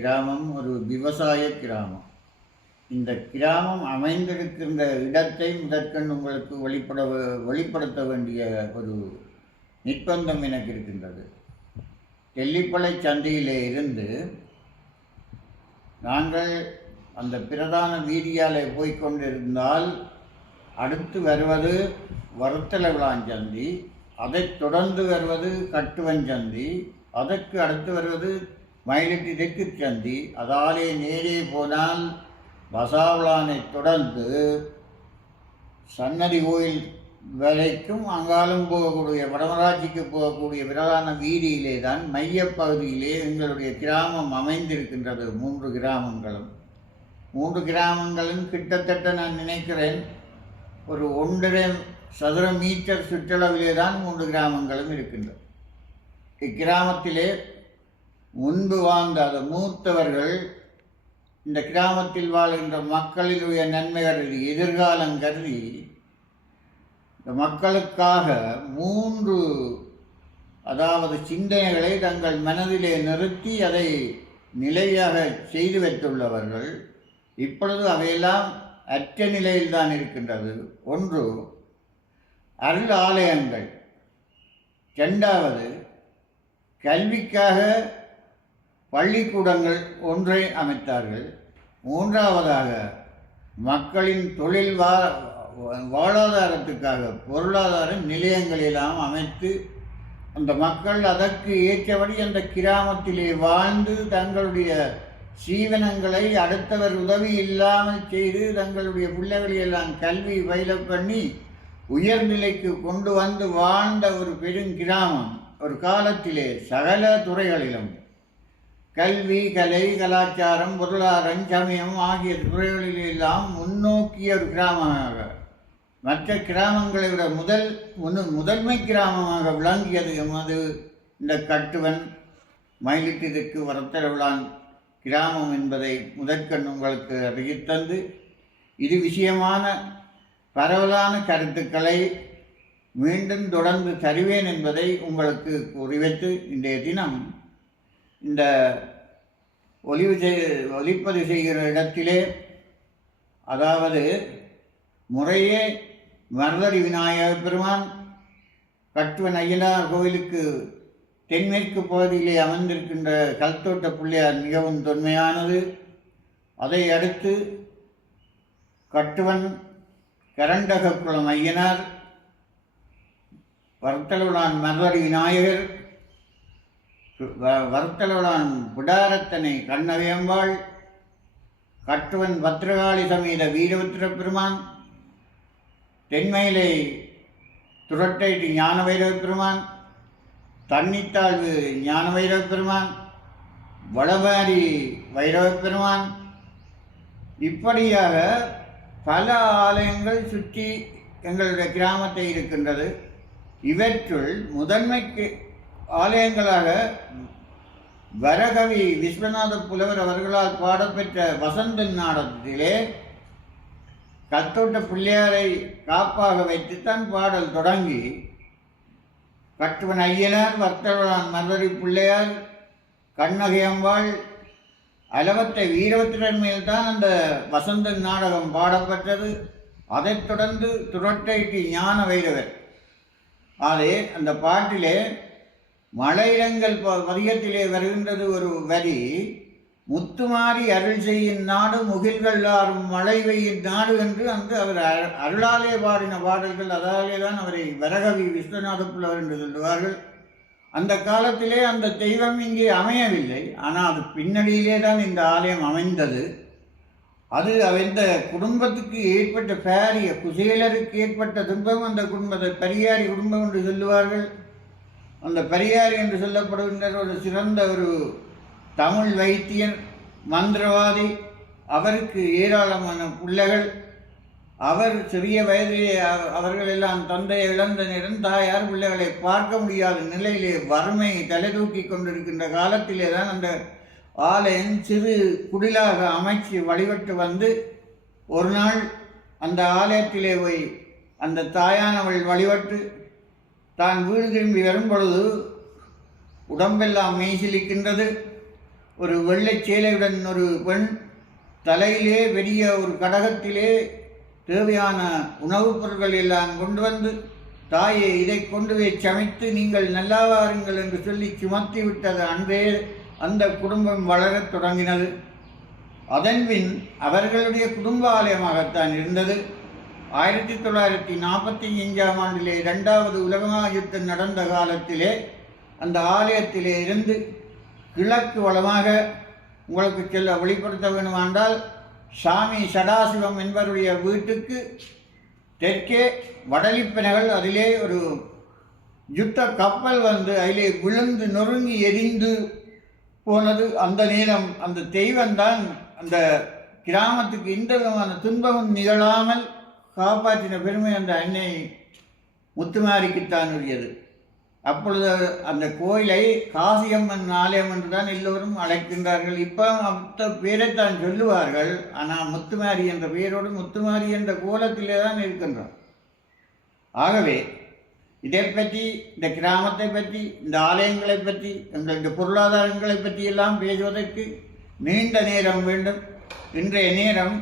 கிராமம் ஒரு விவசாய கிராமம். இந்த கிராமம் அமைந்திருக்கின்ற இடத்தை முதற்கண் உங்களுக்கு வெளிப்படுத்த வேண்டிய ஒரு நிர்பந்தம் எனக்கு இருக்கின்றது. தெல்லிப்பளை சந்தையிலே இருந்து நாங்கள் அந்த பிரதான வீதியாலே போய்கொண்டிருந்தால் அடுத்து வருவது வறுத்தலவிளாஞ்சந்தி, அதைத் தொடர்ந்து வருவது கட்டுவஞ்சந்தி, அதற்கு அடுத்து வருவது மயிலட்டி தெற்கு சந்தி. அதாலே நேரே போனால் பசாவளானை தொடர்ந்து சன்னதி கோயில் வரைக்கும் அங்காலும் போகக்கூடிய வடமராட்சிக்கு போகக்கூடிய பிரதான வீதியிலே தான் மையப்பகுதியிலே எங்களுடைய கிராமம் அமைந்திருக்கின்றது. 3 கிராமங்களும் 3 கிராமங்களும் கிட்டத்தட்ட நான் நினைக்கிறேன் ஒரு 1.5 சதுர மீட்டர் சுற்றளவிலே தான் 3 கிராமங்களும் இருக்கின்றன. இக்கிராமத்திலே முன்பு வாழ்ந்த மூத்தவர்கள் இந்த கிராமத்தில் வாழ்கின்ற மக்களினுடைய நன்மை கருதி, எதிர்காலம் கருதி, இந்த மக்களுக்காக 3 சிந்தனைகளை தங்கள் மனதிலே நிறுத்தி அதை நிலையாக செய்து வைத்துள்ளவர்கள். இப்பொழுது அவையெல்லாம் அற்ற நிலையில்தான் இருக்கின்றது. 1 அருள் ஆலயங்கள், 2வது கல்விக்காக பள்ளிக்கூடங்கள் ஒன்றை அமைத்தார்கள், 3வதாக மக்களின் தொழில் வாழ்வாதாரத்துக்காக பொருளாதார நிலையங்களெல்லாம் அமைத்து அந்த மக்கள் அதற்கு ஏற்றபடி அந்த கிராமத்திலே வாழ்ந்து தங்களுடைய சீவனங்களை அடுத்தவர் உதவி இல்லாமல் செய்து தங்களுடைய பிள்ளைகளையெல்லாம் கல்வி பயில பண்ணி உயர்நிலைக்கு கொண்டு வந்து வாழ்ந்த ஒரு பெருங்கிராமம். ஒரு காலத்திலே சகல துறைகளிலும் கல்வி, கலை, கலாச்சாரம், பொருளாதாரம், சமயம் ஆகிய துறைகளிலெல்லாம் முன்னோக்கிய ஒரு கிராமமாக, மற்ற கிராமங்களை விட முதன்மை கிராமமாக விளங்கியது எமது இந்த கட்டுவன் மயிலிட்டி தெற்கு வறுத்தலவிளான் கிராமம் என்பதை முதற்கண் உங்களுக்கு அறிவித்தந்து, இது விஷயமான பரவலான கருத்துக்களை மீண்டும் தொடர்ந்து தருவேன் என்பதை உங்களுக்கு கூறிவைத்து, இன்றைய தினம் இந்த ஒலிப்பதிவு செய்கிற இடத்திலே, அதாவது முறையே மருதடி விநாயகர் பெருமான் கட்டுவன் ஐயனார் கோவிலுக்கு தென்மேற்கு பகுதியிலே அமர்ந்திருக்கின்ற கல்தோட்ட பிள்ளையார் மிகவும் தொன்மையானது. அதை அடுத்து கட்டுவன் கரண்டகக்குளம் ஐயனார், வறுத்தலவிளான் மருதடி விநாயகர், வறுத்தலவிளான் பிடாரத்தனை கண்ணவியம்பாள், கட்டுவன் பத்ரகாளி சமேத வீரபத்திர பெருமான், தென்மயிலை துரட்டைட்டு ஞான வைரவ பெருமான், தன்னித்தாழ்வு ஞான வைரவ பெருமான், வடபாரி வைரவ பெருமான், இப்படியாக பல ஆலயங்கள் சுற்றி எங்களுடைய கிராமத்தை இருக்கின்றது. இவற்றுள் முதன்மைக்கு ஆலயங்களாக வரகவி விஸ்வநாத புலவர் அவர்களால் பாடப்பெற்ற வசந்தன் நாடகத்திலே கல்தோட்ட பிள்ளையாரை காப்பாக வைத்துத்தான் பாடல் தொடங்கி கட்டுவன் ஐயனார், வறுத்தலவிளான் மருதடி பிள்ளையார், கண்ணகையம்பாள், அலவத்தை வீரபத்திரன் மேல்தான் அந்த வசந்தன் நாடகம் பாடப்பட்டது. அதைத் தொடர்ந்து துரட்டைக்கு ஞான வைரவர். அதே அந்த பாட்டிலே மலையிடங்கள் பதிகத்திலே வருகின்றது ஒரு வரி, முத்துமாரி அருள் செய்யும் நாடு முகில்கள் ஆறும் மழை பெய்யும் நாடு என்று அவர் அருளாலே பாடின பாடல்கள். அதாலே தான் அவரை வரகவி விஸ்வநாத புலவர் என்று சொல்லுவார்கள். அந்த காலத்திலே அந்த தெய்வம் இங்கே அமையவில்லை, ஆனால் அது பின்னணியிலே தான் இந்த ஆலயம் அமைந்தது. அது இந்த குடும்பத்துக்கு ஏற்பட்ட பாரிய குசேலருக்கு ஏற்பட்ட துன்பம் அந்த குடும்பத்தை பரியாரி குடும்பம் என்று சொல்லுவார்கள். அந்த பரியாரி என்று சொல்லப்படுகின்ற ஒரு சிறந்த ஒரு தமிழ் வைத்தியன், மந்திரவாதி. அவருக்கு ஏராளமான பிள்ளைகள். அவர் சிறிய வயதிலே அவர்கள் எல்லாம் தந்தையை இழந்த நேரம் தாயார் பிள்ளைகளை பார்க்க முடியாத நிலையிலே வறுமை தலை தூக்கி கொண்டிருக்கின்ற காலத்திலே தான் அந்த ஆலயம் சிறு குடிலாக அமைச்சு வழிபட்டு வந்து ஒரு நாள் அந்த ஆலயத்திலே போய் அந்த தாயானவள் வழிபட்டு தான் வீடு திரும்பி வரும் பொழுது உடம்பெல்லாம் மெய்சிலிக்கின்றது. ஒரு வெள்ளை சேலையுடன் ஒரு பெண் தலையிலே பெரிய ஒரு கடகத்திலே தேவையான உணவுப் பொருட்கள் எல்லாம் கொண்டு வந்து, தாயே இதை கொண்டு போய் சமைத்து நீங்கள் நல்லா வாருங்கள் என்று சொல்லி சுமத்தி விட்டது அன்றே அந்த குடும்பம் வளரத் தொடங்கினது. அதன்பின் அவர்களுடைய குடும்ப ஆலயமாகத்தான் இருந்தது. 1945ஆம் ஆண்டிலே 2வது உலக யுத்தம் நடந்த காலத்திலே அந்த ஆலயத்திலே இருந்து கிழக்கு வளமாக உங்களுக்கு செல்ல வெளிப்படுத்த வேண்டுமென்றால் சாமி சடாசிவம் என்பவருடைய வீட்டுக்கு தெற்கே வடலிப்பினகள், அதிலே ஒரு யுத்த கப்பல் வந்து அதிலே விழுந்து நொறுங்கி எரிந்து போனது. அந்த நேரம் அந்த தெய்வம்தான் அந்த கிராமத்துக்கு எந்த விதமான துன்பமும் நிகழாமல் காப்பாற்றின பெருமை அந்த அன்னை முத்துமாரிக்குத்தான் உரியது. அப்பொழுது அந்த கோயிலை காசியம்மன் ஆலயம் என்று தான் எல்லோரும் அழைக்கின்றார்கள். இப்போ அந்த பேரைத்தான் சொல்லுவார்கள். ஆனால் முத்துமாரி என்ற பெயரோடு முத்துமாரி என்ற கோலத்திலே தான் இருக்கின்றோம். ஆகவே இதை பற்றி, இந்த கிராமத்தை பற்றி, இந்த ஆலயங்களை பற்றி, எங்களுடைய பொருளாதாரங்களை பற்றி எல்லாம் பேசுவதற்கு நீண்ட நேரம் வேண்டும். இன்றைய நேரம்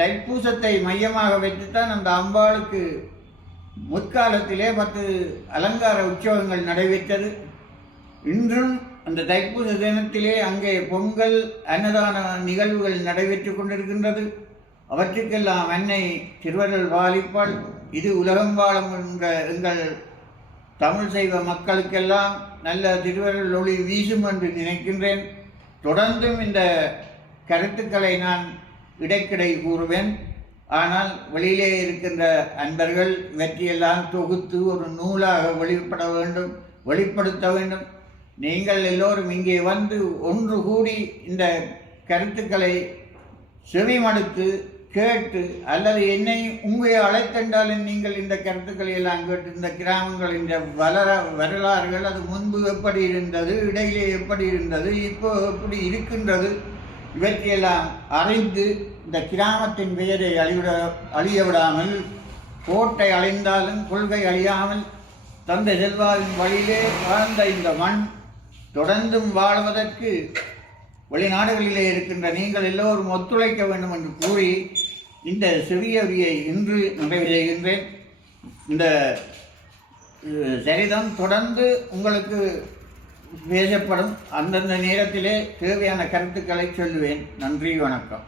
தைப்பூசத்தை மையமாக வைத்துத்தான் அந்த அம்பாளுக்கு முற்காலத்திலே 10 அலங்கார உற்சவங்கள் நடைபெற்றது. இன்றும் அந்த தைப்பூச தினத்திலே அங்கே பொங்கல் அன்னதான நிகழ்வுகள் நடைபெற்று கொண்டிருக்கின்றது. அவற்றுக்கெல்லாம் அன்னை திருவருள் பாலிப்பாள். இது உலகம் வாழும் என்ற எங்கள் தமிழ் செய்வ மக்களுக்கெல்லாம் நல்ல திருவருள் ஒளி வீசும் என்று நினைக்கின்றேன். தொடர்ந்தும் இந்த கருத்துக்களை நான் இடைக்கிடை கூறுவேன். ஆனால் வெளியிலே இருக்கின்ற அன்பர்கள் இவற்றையெல்லாம் தொகுத்து ஒரு நூலாக வெளிப்படுத்த வேண்டும். நீங்கள் எல்லோரும் இங்கே வந்து ஒன்று கூடி இந்த கருத்துக்களை செவிமடுத்து கேட்டு, அல்லது என்னை உங்களை அழைத்தென்றாலும் நீங்கள் இந்த கருத்துக்களை எல்லாம் கேட்டு, இந்த கிராமங்களின் வரலாறுகள், அது முன்பு எப்படி இருந்தது, இடையிலே எப்படி இருந்தது, இப்போ எப்படி இருக்கின்றது, இவற்றையெல்லாம் அறிந்து இந்த கிராமத்தின் பெயரை அழிய விடாமல், கோட்டை அழிந்தாலும் கொள்கை அழியாமல் தந்தை செல்வாவின் வழியிலே வாழ்ந்த இந்த மண் தொடர்ந்தும் வாழ்வதற்கு வெளிநாடுகளிலே இருக்கின்ற நீங்கள் எல்லோரும் ஒத்துழைக்க வேண்டும் என்று கூறி இந்த சிறிய உரையை இன்று நிறைவு செய்கின்றேன். இந்த சரிதம் தொடர்ந்து உங்களுக்கு பேசப்படும். அந்தந்த நேரத்திலே தேவையான கருத்துக்களை சொல்லுவேன். நன்றி, வணக்கம்.